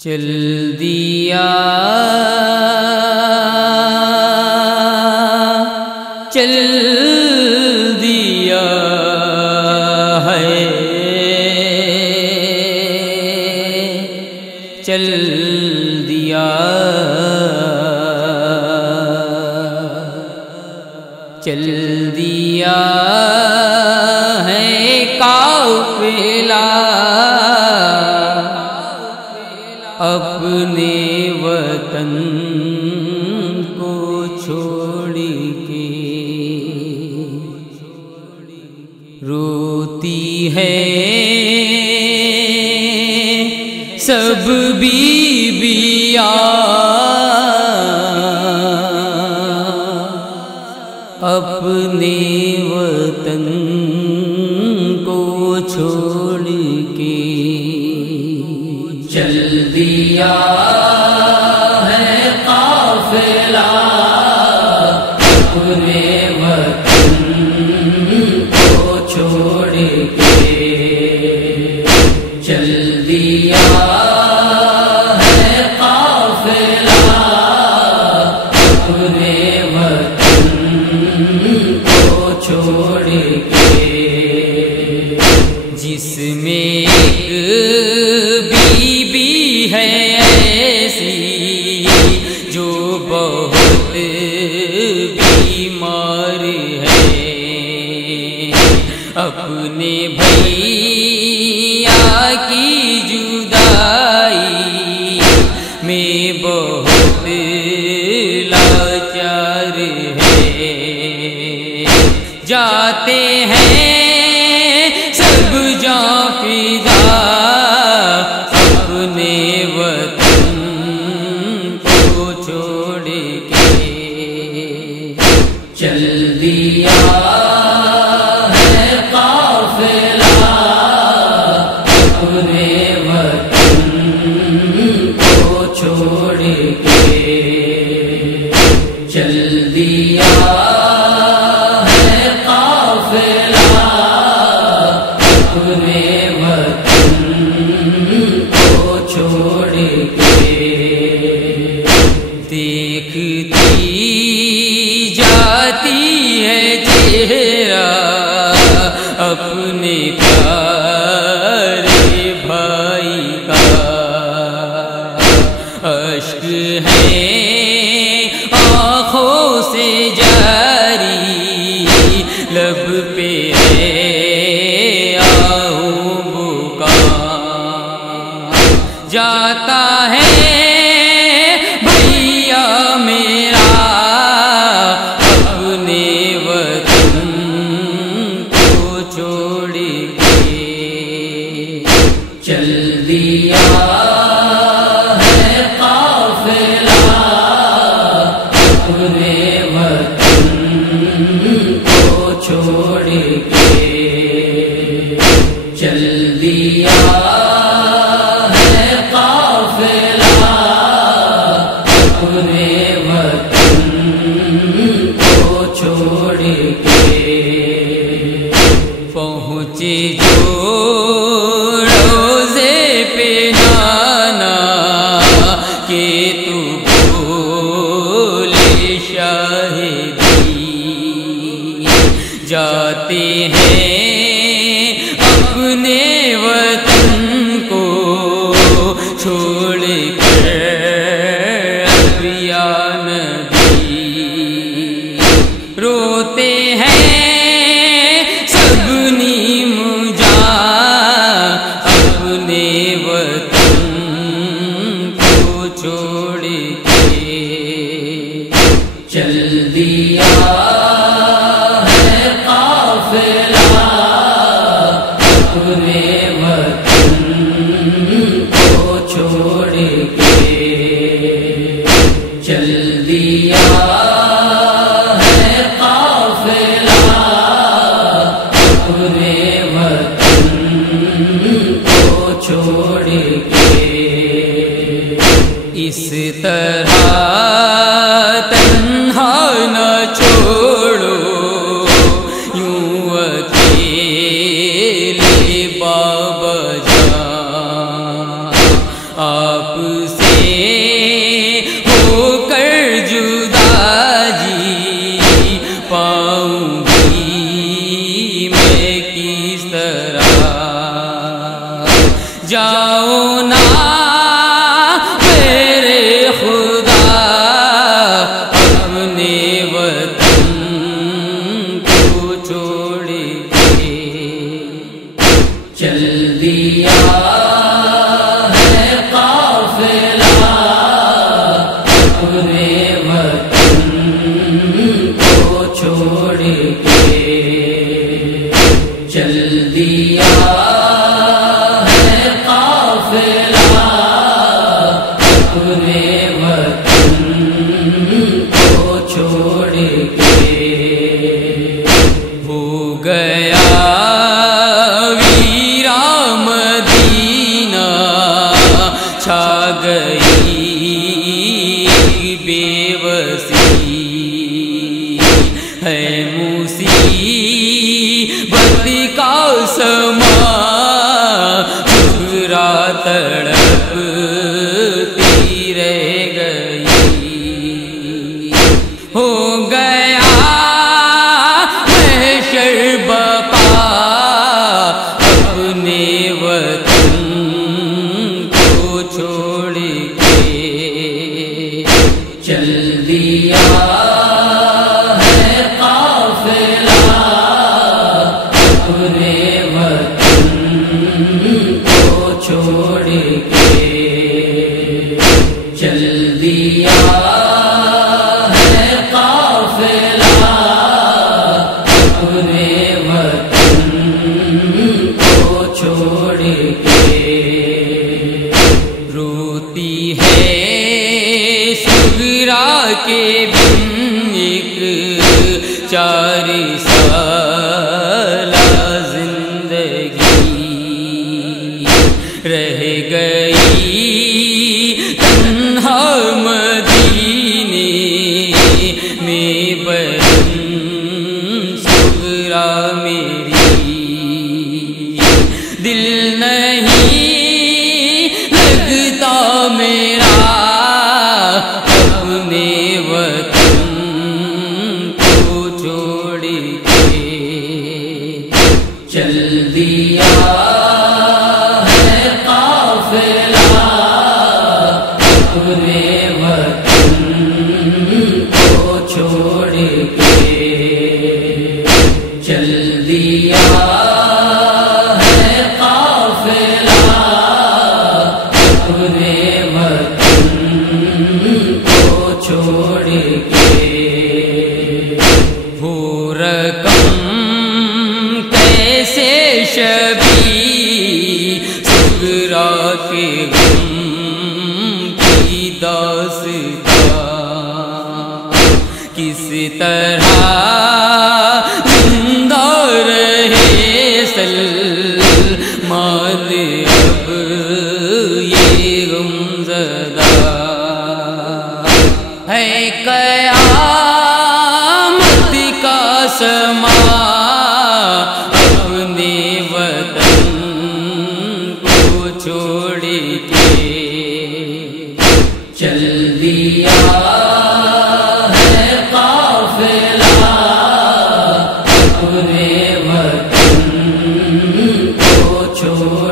چل دیا چل دیا ہے چل دیا چل دیا ہے قافلہ اپنے وطن کو چھوڑ کے روتی ہے سب بیویاں اپنے وطن کو چھوڑ کے چل دیا ہے قافلہ اپنے وطن کو چھوڑ کے چل دیا ہے قافلہ اپنے وطن کو چھوڑ کے جس میں ایک بی ہے ایسی جو بہت بیمار ہے اپنے بھیا کی جدائی میں بہت لاچار ہے جاتے ہیں سب جاں فدا اپنے وطن کو چھوڑ کے چل دیا ہے قافلہ اپنے وطن کو چھوڑ کے چل دیا ہے قافلہ اپنے وطن کو چھوڑ کے دیکھتی جاتی ہے چہرہ اپنے پیارے بھائی کا اشک ہے آنکھوں سے جاری لب پہ ہے آہوں بکا جاتا ہے بھیا میرا اپنے وطن کو چھوڑ کے چل دیا ہے قافلہ اپنے وطن کو چھوڑ کے چل دیا ہے قافلہ اپنے وطن کو چھوڑ کے پہنچے جو روزے پہ نانا کہ تو بولے شاہدی جاتے ہیں اپنے وطن کو چھوڑ کر اب یا نبی روتے ہیں سب نیم جاں اپنے وطن کو چھوڑ کے چل دیا ہے قافلہ اپنے وطن کو چھوڑ کے چل دیا ہے قافلہ اپنے وطن کو چھوڑ کے اس طرح تنہا نہ چھوڑو یوں اکیلے بابا جان آپ کس طرح جاؤ نا میرے خدا اپنے وطن کو چھوڑ کے چل دیا ہے قافلہ اپنے وطن کو چھوڑ کے چل دیا ہے قافلہ اپنے وطن کو چھوڑ کے ہو گیا چھا گئی بے بسی ہے مصیبت کا سما ٹھکرا تڑپتی رہ گئی ہو گیا محشر بپا اپنے وطن چھوڑ کے چل دیا ہے قافلہ اپنے وطن کو چھوڑ کے چل دیا ہے قافلہ اپنے وطن کو چھوڑ کے روتی ہے صغرا کے بن ایک 4 سالہ زندگی رہ گئی تنہا مدینے میں بہن صغرا میری دل نہیں لگتا میرا اپنے وطن کو چھوڑ کے چل دیا ہے قافلہ اپنے وطن کو چھوڑ کے چل دیا ہے قافلہ اپنے وطن کو چھوڑ کے ہو رقم کیسے شبی صغرا کے غم کی داستان کس طرح زندہ رہے سلمان اب یہ غمزدہ ہے قیامت کا سما اپنے وطن کو چھوڑ کے چل دیا ہے قافلہ اپنے وطن کو چھوڑ